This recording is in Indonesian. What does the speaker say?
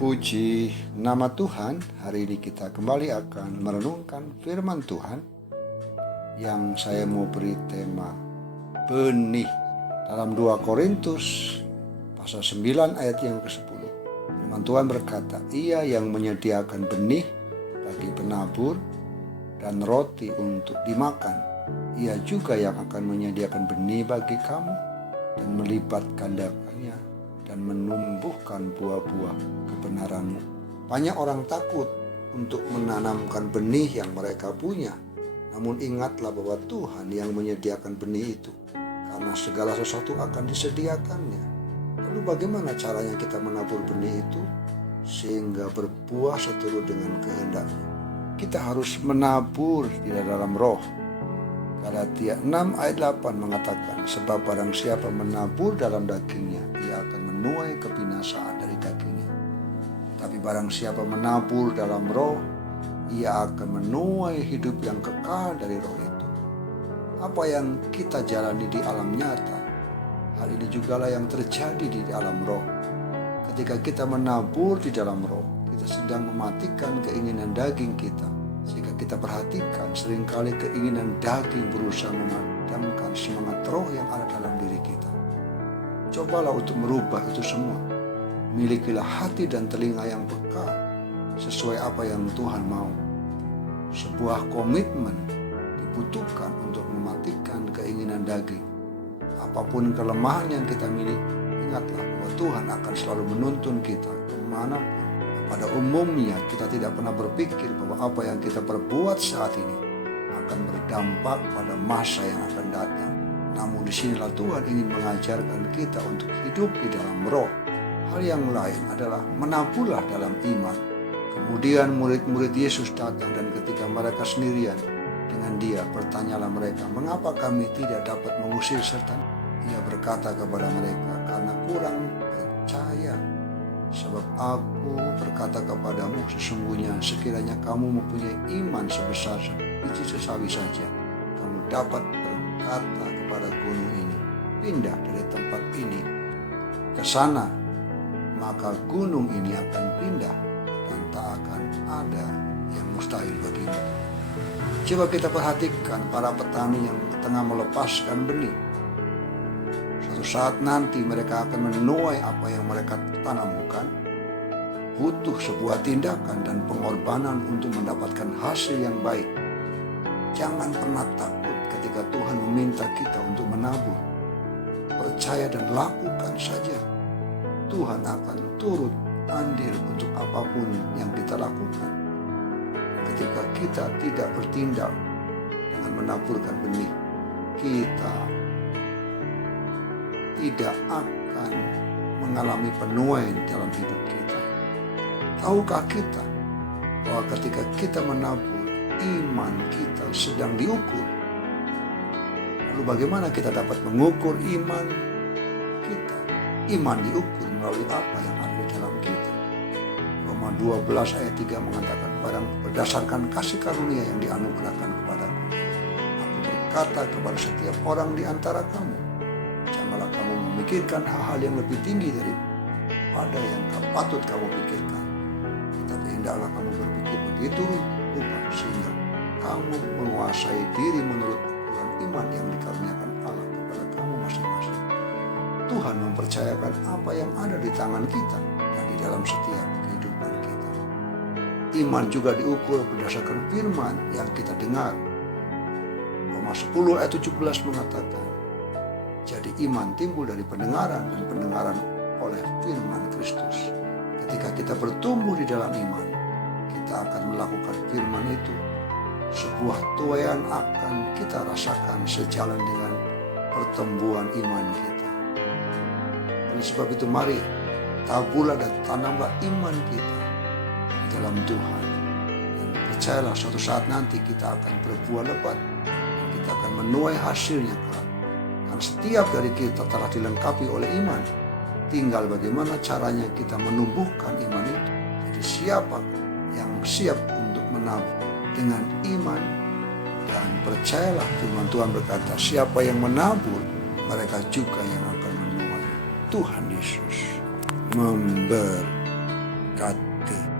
Terpuji nama Tuhan. Hari ini kita kembali akan merenungkan firman Tuhan yang saya mau beri tema benih. Dalam 2 Korintus pasal 9 ayat yang ke-10, firman Tuhan berkata, Ia yang menyediakan benih bagi penabur dan roti untuk dimakan, Ia juga yang akan menyediakan benih bagi kamu dan melipat gandakannya dan menumbuhkan buah-buah kebenaranmu. Banyak orang takut untuk menanamkan benih yang mereka punya. Namun ingatlah bahwa Tuhan yang menyediakan benih itu, karena segala sesuatu akan disediakannya. Lalu bagaimana caranya kita menabur benih itu sehingga berbuah seturut dengan kehendaknya? Kita harus menabur di dalam roh. Galatia 6 ayat 8 mengatakan, sebab barang siapa menabur dalam dagingnya, ia akan menuai kebinasaan dari dagingnya. Tapi barang siapa menabur dalam roh, ia akan menuai hidup yang kekal dari roh itu. Apa yang kita jalani di alam nyata, hal ini jugalah yang terjadi di alam roh. Ketika kita menabur di dalam roh, kita sedang mematikan keinginan daging kita. Jika kita perhatikan, seringkali keinginan daging berusaha memadamkan semangat roh yang ada dalam diri kita. Cobalah untuk merubah itu semua. Milikilah hati dan telinga yang peka sesuai apa yang Tuhan mau. Sebuah komitmen dibutuhkan untuk mematikan keinginan daging. Apapun kelemahan yang kita miliki, ingatlah bahwa Tuhan akan selalu menuntun kita kemanapun. Pada umumnya kita tidak pernah berpikir bahwa apa yang kita perbuat saat ini akan berdampak pada masa yang akan datang. Namun disinilah Tuhan ingin mengajarkan kita untuk hidup di dalam roh. Hal yang lain adalah menaburlah dalam iman. Kemudian murid-murid Yesus datang dan ketika mereka sendirian dengan Dia, bertanyalah mereka, mengapa kami tidak dapat mengusir setan? Ia berkata kepada mereka, karena kurang percaya. Sebab aku berkata kepadamu, sesungguhnya sekiranya kamu mempunyai iman sebesar biji sesawi saja, kamu dapat berkata kepada gunung ini, pindah dari tempat ini ke sana, maka gunung ini akan pindah dan tak akan ada yang mustahil bagimu. Coba kita perhatikan para petani yang tengah melepaskan benih. Suatu saat nanti mereka akan menuai apa yang mereka tanamkan. Butuh sebuah tindakan dan pengorbanan untuk mendapatkan hasil yang baik. Jangan pernah takut ketika Tuhan meminta kita untuk menabur. Percaya dan lakukan saja. Tuhan akan turut andil untuk apapun yang kita lakukan. Ketika kita tidak bertindak dengan menaburkan benih, kita tidak akan mengalami penuaian dalam hidup kita. Tahukah kita bahwa ketika kita menabur, iman kita sedang diukur? Lalu bagaimana kita dapat mengukur iman kita? Iman diukur melalui apa yang ada di dalam kita. Roma 12 ayat 3 mengatakan, berdasarkan kasih karunia yang dianugerahkan kepadaku, aku berkata kepada setiap orang di antara kamu, janganlah kamu memikirkan hal-hal yang lebih tinggi daripada yang patut kamu pikirkan. Tetapi hendaklah kamu berpikir begitu rupa sehingga kamu menguasai diri menurut ukuran iman yang dikaruniakan Allah kepada kamu masing-masing. Tuhan mempercayakan apa yang ada di tangan kita dan di dalam setiap kehidupan kita. Iman juga diukur berdasarkan firman yang kita dengar. Roma 10 ayat 17 mengatakan, jadi iman timbul dari pendengaran dan pendengaran oleh firman Kristus. Ketika kita bertumbuh di dalam iman, kita akan melakukan firman itu. Sebuah tuaian akan kita rasakan sejalan dengan pertumbuhan iman kita. Oleh sebab itu mari taburlah dan tanamlah iman kita di dalam Tuhan. Dan percayalah suatu saat nanti kita akan berbuah lebat. Dan kita akan menuai hasilnya kelak. Karena setiap dari kita telah dilengkapi oleh iman. Tinggal bagaimana caranya kita menumbuhkan iman itu. Jadi siapa yang siap untuk menabur dengan iman. Dan percayalah firman Tuhan berkata, siapa yang menabur, mereka juga yang akan menuai. Tuhan Yesus memberkati. ke